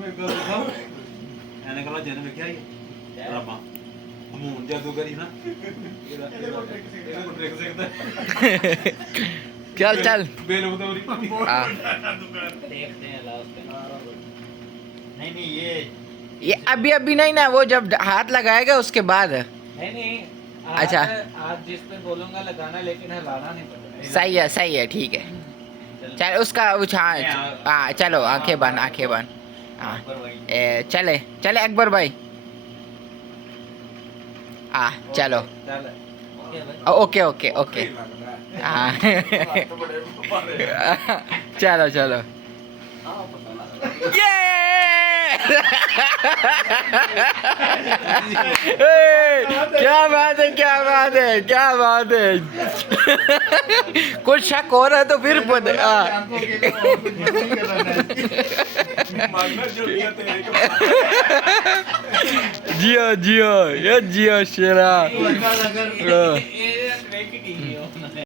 મેં કહું ખાવ એને કલા જેને મેં ક્યાં રામા હું જાદू કરી ના એને को ट्रिक सीखता चल चल बेल उतरी हाँ देखते हैं लास्ट नहीं नहीं ये अभी अभी नहीं ना, वो जब हाथ लगाएगा उसके बाद। नहीं अच्छा। आज जिस पे बोलूंगा लगाना, लेकिन हिलाना नहीं पड़ेगा। सही है ठीक है। चल उसका हाँ चलो आंखें बंद हाँ चले चले अकबर भाई हाँ चलो चल ओके भाई। ओके हाँ चलो चलो ये क्या बात है कुछ शक हो रहा है तो फिर जियो शेरा। ये ट्रैक की